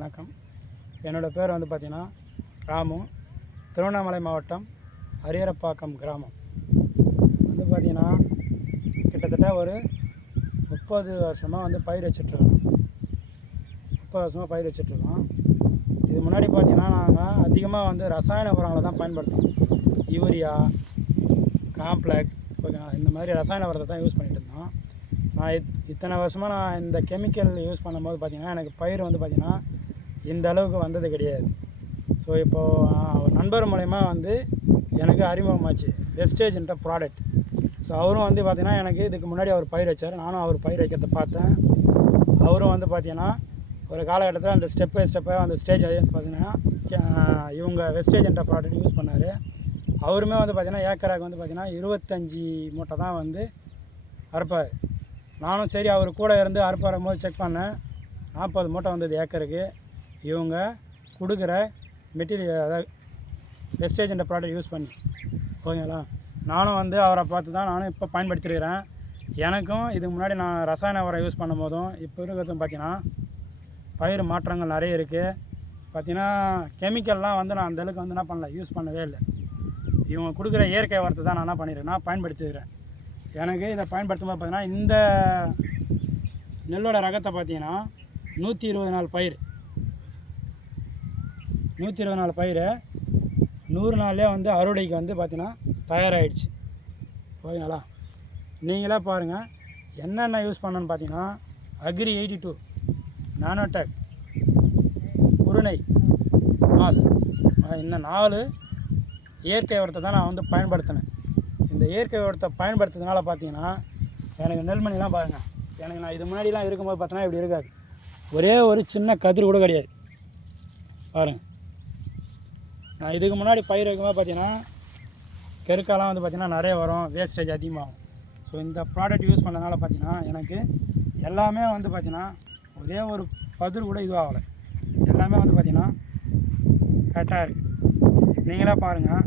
வணக்கம். என்னோடய பேர் வந்து பார்த்திங்கன்னா ராமு. திருவண்ணாமலை மாவட்டம் அரியரப்பாக்கம் கிராமம். வந்து பார்த்திங்கன்னா கிட்டத்தட்ட ஒரு 30 வருஷமாக வந்து பயிர் வச்சிட்ருக்கோம். 30 வருஷமாக பயிர் வச்சிட்ருக்கோம். இது முன்னாடி பார்த்திங்கன்னா நாங்கள் அதிகமாக வந்து ரசாயன உரங்களை தான் பயன்படுத்துவோம். யூரியா, காம்ப்ளெக்ஸ், ஓகேங்களா, இந்த மாதிரி ரசாயன உரத்தை தான் யூஸ் பண்ணிகிட்டு இருந்தோம். நான் இத்தனை வருஷமாக நான் இந்த கெமிக்கல் யூஸ் பண்ணும்போது பார்த்திங்கன்னா எனக்கு பயிர் வந்து பார்த்திங்கன்னா இந்த அளவுக்கு வந்தது கிடையாது. ஸோ இப்போது நண்பர் மூலயமா வந்து எனக்கு அறிமுகமாச்சு வெஸ்டேஜ்ன்ற ப்ராடக்ட். ஸோ அவரும் வந்து பார்த்திங்கன்னா எனக்கு இதுக்கு முன்னாடி அவர் பயிர் வச்சார். நானும் அவர் பயிர் வைக்கிறத பார்த்தேன். அவரும் வந்து பார்த்திங்கன்னா ஒரு காலகட்டத்தில் அந்த ஸ்டெப் பை ஸ்டெப்பாக அந்த ஸ்டேஜ் பார்த்திங்கன்னா இவங்க வெஸ்டேஜ்ன்ற ப்ராடக்ட் யூஸ் பண்ணார். அவருமே வந்து பார்த்திங்கன்னா ஏக்கராக்கு வந்து பார்த்திங்கன்னா 25 மூட்டை தான் வந்து அறுப்பார். நானும் சரி அவர் கூட இருந்து அறுப்பாரும் போது செக் பண்ணேன், 40 மூட்டை வந்தது ஏக்கருக்கு. இவங்க கொடுக்குற மெட்டீரியல், அதாவது வெஸ்டேஜ்ன்ற ப்ராடக்ட் யூஸ் பண்ணி, ஓகேங்களா. நானும் வந்து அவரை பார்த்து தான் நானும் இப்போ பயன்படுத்தியிருக்கிறேன். எனக்கும் இதுக்கு முன்னாடி நான் ரசாயன உரம் யூஸ் பண்ணும் போதும் இப்போ இருக்கிறதும் பார்த்திங்கன்னா பயிர் மாற்றங்கள் நிறைய இருக்குது. பார்த்திங்கன்னா கெமிக்கல்லாம் வந்து நான் அந்தளவுக்கு வந்து என்ன பண்ணல, யூஸ் பண்ணவே இல்லை. இவங்க கொடுக்குற இயற்கை உரத்தை தான் நான் என்ன பண்ணியிருக்கேன், நான் பயன்படுத்திக்கிறேன். எனக்கு இதை பயன்படுத்தும் போது பார்த்திங்கன்னா இந்த நெல்லோட ரகத்தை பார்த்திங்கன்னா 120 நாள் பயிர், 120 நாள் பயிர் 100 நாள்லேயே வந்து அறுவடைக்கு வந்து பார்த்திங்கன்னா தயாராகிடுச்சு, ஓகேங்களா. நீங்களே பாருங்கள் என்னென்ன யூஸ் பண்ணணுன்னு பார்த்தீங்கன்னா அக்ரி 82, நானோடெக், குருணை, மாஸ், இந்த 4 இயற்கை உரத்தை தான் நான் வந்து பயன்படுத்தினேன். இந்த இயற்கை உரத்தை பயன்படுத்துறதுனால பார்த்தீங்கன்னா எனக்கு நெல்மணிலாம் பாருங்கள், எனக்கு நான் இது முன்னாடிலாம் இருக்கும்போது பார்த்தோன்னா இப்படி இருக்காது. ஒரே ஒரு சின்ன கதிர் கூட கிடையாது பாருங்கள். நான் இதுக்கு முன்னாடி பயிர் வைக்கும்போது பார்த்தீங்கன்னா கெருக்காலாம் வந்து பார்த்திங்கன்னா நிறைய வரும், வேஸ்டேஜ் அதிகமாகும். ஸோ இந்த ப்ராடக்ட் யூஸ் பண்ணதுனால பார்த்திங்கன்னா எனக்கு எல்லாமே வந்து பார்த்திங்கன்னா ஒரே ஒரு கதிர் கூட இதுவாகலை. எல்லாமே வந்து பார்த்திங்கன்னா கரெக்டாக இருக்குது. நீங்களே பாருங்கள்.